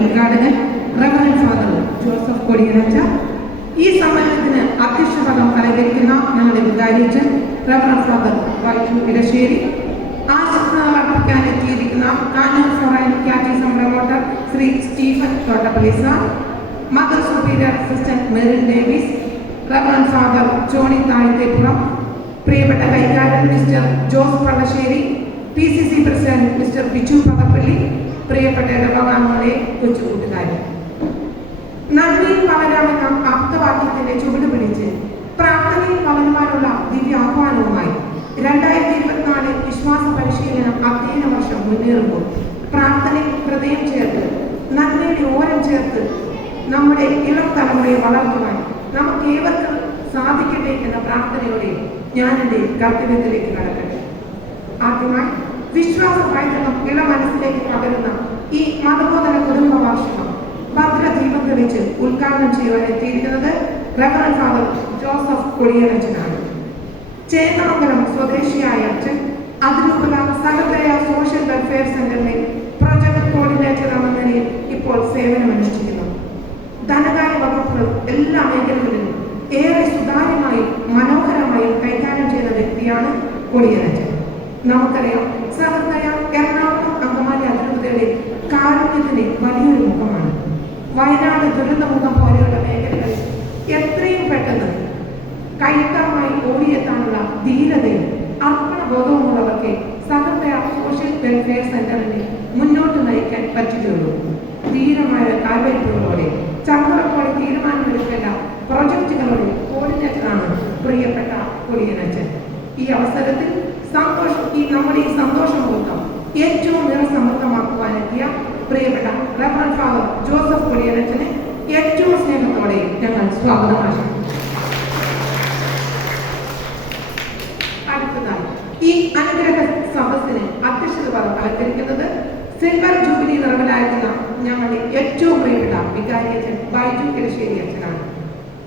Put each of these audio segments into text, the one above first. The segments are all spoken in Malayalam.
ഉദ്ഘാടകൻ റവറൻ ഫാദർ ജോസഫ് കൊടിയനച്ച. ഈ സമ്മേളനത്തിന് അധ്യക്ഷപദം അലങ്കരിക്കുന്ന ഞങ്ങളുടെ വികാരിച്ചൻ റവറൻ ഫാദർ വൈഷു ഇടശ്ശേരി. ആശംസകൾ അർപ്പിക്കാൻ എത്തിയിരിക്കുന്ന Kanoor forane catechism promoter Shri Stephen Thottappally sir. Mother superior assistant Merin Davis. Reverend father Johny Thazhathepuram. പ്രിയപ്പെട്ട കൈകാരൻ mister Jose Pallassery. P C C president mister Biju Pakappally പ്രിയപ്പെട്ട ഇടവകാങ്ങളുടെ കൊച്ചുകൂട്ടുകാരെ നന്ദിയിൽ വളരാമെന്ന ആപ്തവാക്യത്തിന്റെ ചുവട് പിടിച്ച് പ്രാർത്ഥനയിൽ വളരുവാനുള്ള ദിവ്യ ആഹ്വാനവുമായി രണ്ടായിരത്തി ഇരുപത്തിനാല് വിശ്വാസ പരിശീലനം അധ്യയന വർഷം മുന്നേറുമ്പോൾ പ്രാർത്ഥനയിൽ ഹൃദയം ചേർത്ത് നന്മയുടെ ഓരം ചേർത്ത് നമ്മുടെ ഇളം തലമുറയെ വളർത്തുവാൻ നമുക്ക് ഏവർക്കും സാധിക്കട്ടെ എന്ന പ്രാർത്ഥനയോടെ ഞാൻ എന്റെ കർത്തവ്യത്തിലേക്ക് കടക്കട്ടെ. ആദ്യമായി വിശ്വാസ പൈതൃകം ഇള മനസ്സിലേക്ക് പകരുന്ന ഈ മതബോധന കുടുംബ വാർഷികം ഭദ്രദീപം തെളിച്ച് ഉദ്ഘാടനം ചെയ്യുവാൻ എത്തിയിരിക്കുന്നത് റവറൻ ഫാദർ ജോസഫ് കൊടിയനച്ചനാണ്. ചേന്നമംഗലം സ്വദേശിയായ അച്ഛൻ അതിരൂപത സഹൃദയ സോഷ്യൽ വെൽഫെയർ സെന്ററിലെ പ്രൊജക്ട് കോർഡിനേറ്റർ എന്ന നിലയിൽ ഇപ്പോൾ സേവനമനുഷ്ഠിക്കുന്നു. ധനകാര്യ വകുപ്പുകൾ എല്ലാ മേഖലകളിലും ഏറെ സുതാര്യമായും മനോഹരമായും കൈകാര്യം ചെയ്യുന്ന വ്യക്തിയാണ് കൊടിയനച്ചൻ. നമുക്കറിയാം. സാറിനറിയാം എറണാകുളം അങ്കമാലി അതിരൂപതയുടെ കാരുണ്യത്തിന് വലിയൊരു മുഖമാണ്. വയനാട് ദുരന്തമുഖം പോലെയുള്ള മേഖലകളിൽ എത്രയും പെട്ടെന്ന് കൈത്താമായി ഓടിയെത്താനുള്ള ധീരതയും അർപ്പണബോധവുമുള്ളവർക്ക് സഹൃദയ സോഷ്യൽ വെൽഫെയർ സെന്ററിനെ മുന്നോട്ട് നയിക്കാൻ പറ്റുകയുള്ളൂ. ധീരമായ കാൽവയ്പുകളോടെ ചക്രപ്പോടെ തീരുമാനമെടുക്കേണ്ട പ്രൊജക്ടുകളുടെ കോർഡിനേറ്ററാണ് പ്രിയപ്പെട്ട കൊടിയനച്ചൻ ഈ അവസരത്തിൽ സന്തോഷം ഈ നമ്മുടെ ഈ സന്തോഷ മുഹൂർത്തം ഏറ്റവും നിറസമൃദ്ധമാക്കുവാനെത്തിയ പ്രിയപ്പെട്ട റവറൻ ഫാദർ ജോസഫ് കൊടിയനച്ചനെ ഏറ്റവും സ്നേഹത്തോടെ ഞങ്ങൾ സ്വാഗതം. ആശംസിക്കുന്നു അടുത്തതായി. ഈ അനുഗ്രഹ സദസ്സിന് അധ്യക്ഷത പദം അലങ്കരിക്കുന്നത് സിൽവർ ജൂബിലി നിറവിലായിരുന്ന ഞങ്ങളുടെ ഏറ്റവും പ്രിയപ്പെട്ട വികാരിയച്ഛൻ ബൈജു കിരശ്ശേരി അച്ഛനാണ്.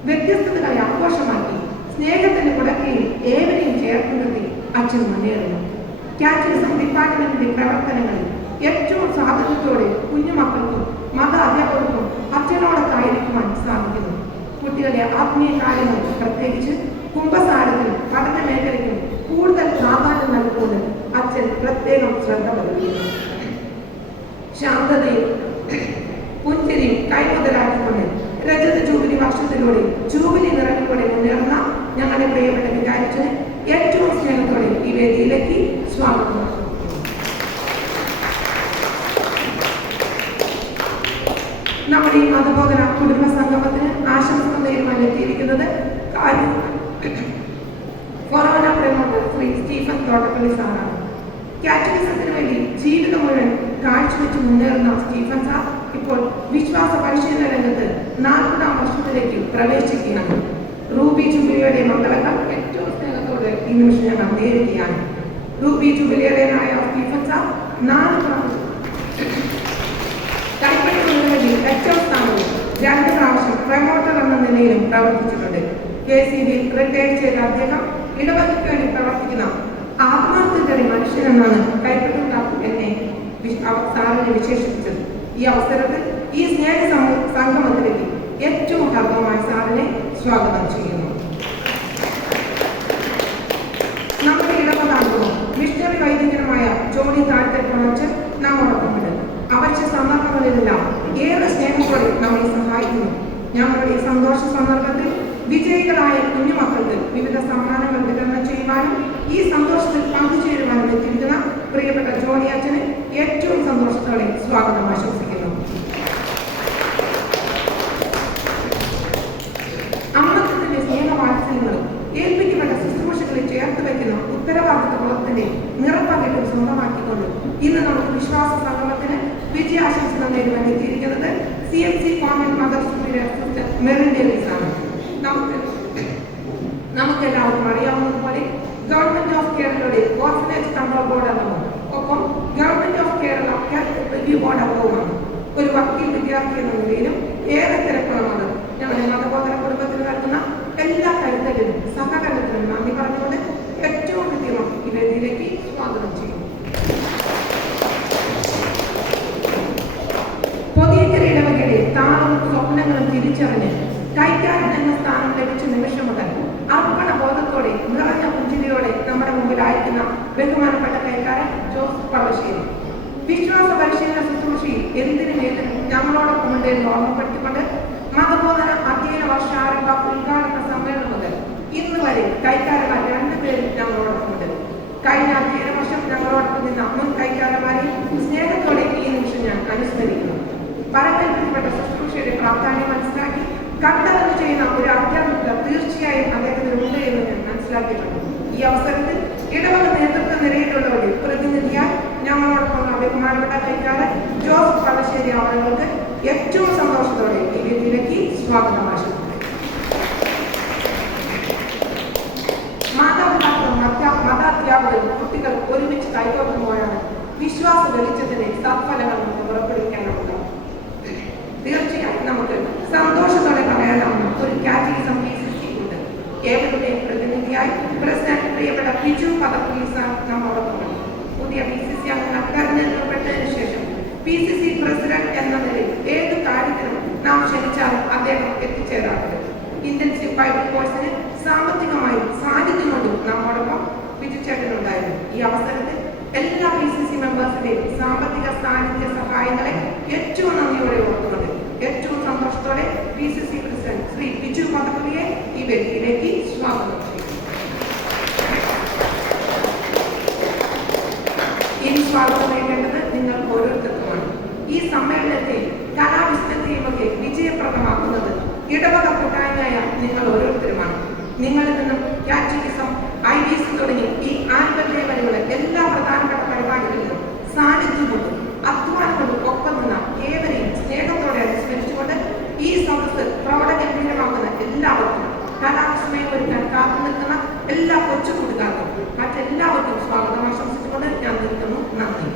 വ്യത്യസ്തതകളെ ആഘോഷമാക്കി സ്നേഹത്തിന്റെ കുടക്കയിൽ ഏവരെയും ചേർത്ത് നിർത്തി അച്ഛൻ മുന്നേറുന്നു. കാറ്റലിസം ഡിപ്പാർട്ട്മെന്റിന്റെ പ്രവർത്തനങ്ങളിൽ ഏറ്റവും സ്വാതന്ത്ര്യത്തോടെ കുഞ്ഞുമക്കൾക്കും ആത്മീയ കാര്യങ്ങൾ പ്രത്യേകിച്ച് കുംഭസാരത്തിൽ പഠന മേഖലയ്ക്കും കൂടുതൽ പ്രാധാന്യം നൽകുന്നത് അച്ഛൻ പ്രത്യേകം ശ്രദ്ധ പതിക്കുന്നു ശാന്തതയും പുഞ്ചിരിയും കൈമുതലാക്കിക്കൊണ്ട് രജത ജൂബിലി വർഷത്തിലൂടെ ജൂബിലി നിറവിലൂടെ മുന്നേറുന്ന ഞങ്ങളുടെ പ്രിയപ്പെട്ട വികാരിച്ചന് ഏറ്റവും സ്നേഹത്തോടെ ഈ വേദിയിലേക്ക് സ്വാഗതം. നമ്മുടെ ഈ മതബോധന കുടുംബ സംഗമത്തിന് ആശംസകൾ നേരുവാൻ കൊറോണ പ്രമോട്ടർ ശ്രീ സ്റ്റീഫൻ തോട്ടപ്പള്ളി സാറാണ്. കാറ്റലിസത്തിന് വേണ്ടി ജീവിതം മുഴുവൻ കാഴ്ചവെച്ച് മുന്നേറുന്ന സ്റ്റീഫൻ സാർ ഇപ്പോൾ വിശ്വാസ പരിശീലന രംഗത്ത് നാൽപ്പതാം വർഷത്തിലേക്ക് പ്രവേശിക്കുകയാണ്. റൂബി ജുബിലിയുടെ മംഗളങ്ങൾ ഏറ്റവും സ്നേഹത്തോടെ ഈ നിമിഷം ഞങ്ങൾ നേരിടുകയാണ് റൂബി ജുബിലിയുടേതായ സ്റ്റീഫൻ സാർ നാല് പ്രാവശ്യം വേണ്ടി ഏറ്റവും സ്ഥാനവും രണ്ട് പ്രാവശ്യം പ്രമോട്ടർ എന്ന നിലയിലും പ്രവർത്തിച്ചിട്ടുണ്ട്. കെ സി ബി റിട്ടയർ ചെയ്ത അദ്ദേഹം ഇടവകയ്ക്ക് വേണ്ടി പ്രവർത്തിക്കുന്ന ആത്മാർത്ഥതയുടെ മനുഷ്യനെന്നാണ് കൈപ്പറ്റുണ്ടാക്കും എന്നെ സാറിനെ വിശേഷിപ്പിച്ചത്. ഈ അവസരത്തിൽ ഈ സ്നേഹ സംഗമത്തിലേക്ക് ഏറ്റവും ഹർദ്ദമായി സാറിനെ സ്വാഗതം ചെയ്യുന്നു. നമ്മുടെ ഇടപെടാകുന്നു മിഷണറി വൈദികനുമായ ജോണി താഴ്ത്തൽ കുറച്ച് നാം ഉറപ്പുണ്ട് അവശ്യ സന്ദർഭങ്ങളിലെല്ലാം ഏറെ സ്നേഹത്തോടെ നമ്മളെ സഹായിക്കുന്നു. ഞങ്ങളുടെ സന്തോഷ സന്ദർഭത്തിൽ വിജയികളായ കുഞ്ഞുമക്കൾക്ക് വിവിധ സമ്മാനങ്ങൾ വിതരണം ചെയ്യുവാനും ഈ സന്തോഷത്തിൽ പങ്കുചേരുവാനും എത്തിയിരിക്കുന്ന പ്രിയപ്പെട്ട ജോണി അച്ഛന് ഏറ്റവും സന്തോഷത്തോടെ സ്വാഗതം ആശംസിക്കുന്നു. അമ്മത്തിന്റെ സ്നേഹവാത്സല്യങ്ങളും ഏൽപ്പിക്കപ്പെട്ട ശുശ്രൂഷകളിൽ ചേർത്ത് വയ്ക്കുന്ന ഉത്തരവാദിത്ത കുളത്തിന്റെ നിറപ്പകിട്ടും സ്വന്തമാക്കിക്കൊണ്ട് ഇന്ന് നമുക്ക് വിശ്വാസ സംഗമത്തിന് വിജയാശംസകൾ എത്തിയിരിക്കുന്നത് C M C common mother superior ആണ് നമുക്ക് നമുക്ക് എല്ലാവർക്കും അറിയാവുന്നതുപോലെ ഗവൺമെന്റ് ഓഫ് കേരളയുടെ ഓർഫനേജ് കൺട്രോൾ ബോർഡ് അംഗവും ഒപ്പം government of Kerala health review board അംഗവുമാണ് ഒരു വക്കീൽ വിദ്യാർത്ഥി എന്ന നിലയിലും ഏറെ തിരക്കുള്ളതാണ് ഞങ്ങളുടെ മതബോധന കുടുംബത്തിന് നൽകുന്ന എല്ലാ കരുതലിനും സഹകരണത്തിനും നന്ദി പറഞ്ഞുകൊണ്ട് ഏറ്റവും കൃത്യമായി വേദിയിലേക്ക് സ്വാഗതം ചെയ്യുന്നു പൊതിയക്കരയുടെ തിരിച്ചറിഞ്ഞ് കൈക്കാരൻ എന്ന സ്ഥാനം ലഭിച്ച നിമിഷം മുതൽ അർപ്പണ ബോധത്തോടെ നിറഞ്ഞ പുഞ്ചിരിയോടെ നമ്മുടെ മുമ്പിലായിരിക്കുന്ന ബഹുമാനപ്പെട്ട കൈക്കാരൻ ജോസ് പറശ്ശേരി വിശ്വാസ പരിശീലന ശുശ്രൂഷയിൽ എന്തിനും ഏതിനും ഞങ്ങളോടൊപ്പം ഉണ്ടെന്ന് ഓർമ്മപ്പെടുത്തിക്കൊണ്ട് മതബോധന അധ്യയന വർഷാരംഭ ഉദ്ഘാടന സമ്മേളനം മുതൽ ഇന്ന് വരെ കൈക്കാരന്മാർ രണ്ടുപേരും ഞങ്ങളോടൊപ്പമുണ്ട് കഴിഞ്ഞ അധ്യയന വർഷം ഞങ്ങളോടൊപ്പം നിന്ന മുൻ കൈക്കാരന്മാരെയും സ്നേഹത്തോടെ ഈ നിമിഷം ഞാൻ അനുസ്മരിക്കുന്നു പരമേൽപ്പിക്കപ്പെട്ട ശുശ്രൂഷയുടെ പ്രാധാന്യം മനസ്സിലാക്കി കണ്ടറിഞ്ഞു ചെയ്യുന്ന ഒരു അധ്യാപകർ തീർച്ചയായും അദ്ദേഹത്തിന് ഉണ്ട് എന്ന് മനസ്സിലാക്കിയിട്ടുണ്ട്. ഈ അവസരത്തിൽ ഇടവക നേതൃത്വ നിരയിലുള്ളവരെ പ്രതിനിധിയായി ഞങ്ങളോടൊപ്പം അഭിമാനപ്പെട്ട കൈക്കാരൻ ജോസ് പള്ളശ്ശേരി അവരങ്ങൾക്ക് ഏറ്റവും സന്തോഷത്തോടെ ഈ വേദിയിലേക്ക് സ്വാഗതം ആശംസിക്കുന്നു. മാതാപിതാക്കൾ മതാധ്യാപകരും കുട്ടികൾ ഒരുമിച്ച് കൈകോർക്കുമ്പോഴാണ് വിശ്വാസ വെളിച്ചത്തിന്റെ സത്ഫലങ്ങൾ നമുക്ക് തീർച്ചയായും നമുക്ക് സന്തോഷത്തോടെ പറയാനാവുന്ന ഒരു കാറ്റഗറി സംഗീതം സി സി ഉണ്ട്. ഏവരുടെയും പ്രതിനിധിയായി പ്രസിഡന്റ് പ്രിയപ്പെട്ട ബിജു പദപ്പുലി സാർ നമ്മോടൊപ്പമുണ്ട് പുതിയ പി സി സി അംഗങ്ങൾ തെരഞ്ഞെടുക്കപ്പെട്ടതിന് ശേഷം പി സി സി പ്രസിഡന്റ് എന്ന നിലയിൽ ഏത് കാര്യത്തിനും നാം ക്ഷണിച്ചാലും അദ്ദേഹം എത്തിച്ചേരാറുണ്ട്. ഇന്റൻസീവ് ബൈബിൾ കോഴ്സിന് സാമ്പത്തികമായും സാന്നിധ്യകൊണ്ടും നമ്മോടൊപ്പം ബിജു ചേട്ടനുണ്ടായിരുന്നു. ഈ അവസരത്തിൽ എല്ലാ പി സി സി മെമ്പേഴ്സിന്റെയും സാമ്പത്തിക സാന്നിധ്യ സഹായങ്ങളെ ഏറ്റവും നന്ദിയോടെ ഓർക്കുന്നുണ്ട് ഏറ്റവും സന്തോഷത്തോടെ P C C president Shri Biju പദപ്പുലിയെ ഈ വേദിയിലേക്ക് സ്വാഗതം ചെയ്യുന്നു. ഭാഗം വേണ്ടത് നിങ്ങൾ ഓരോരുത്തർക്കുമാണ്. ഈ സമ്മേളനത്തെ കലാവിസ്തൃതിയുമൊക്കെ വിജയപ്രദമാക്കുന്നത് ഇടവക കൂട്ടായ്മയായ നിങ്ങൾ ഓരോരുത്തരുമാണ്. നിങ്ങളിൽ നിന്നും കാറ്റലിസം ഐ ബി എസ് തുടങ്ങി ഈ ആത്മലേപനങ്ങൾ എല്ലാ പ്രധാനപ്പെട്ട പരിപാടികളിലും സാന്നിധ്യം കൊണ്ടും അധ്വാനം കൊണ്ടും ഒപ്പം നിന്ന ഏവരെയും സ്നേഹത്തോടെ അനുസ്മരിച്ചുകൊണ്ട് ഈ സദസ്സ് പ്രൗഢഗംഭീരമാക്കുന്ന എല്ലാവർക്കും കലാവിസ്മയം ഒരുക്കാൻ കാത്തു നിൽക്കുന്ന എല്ലാ കൊച്ചു മറ്റെല്ലാവർക്കും സ്വാഗതം ആശംസിച്ചുകൊണ്ട് ഞാൻ നിൽക്കുന്നു nothing.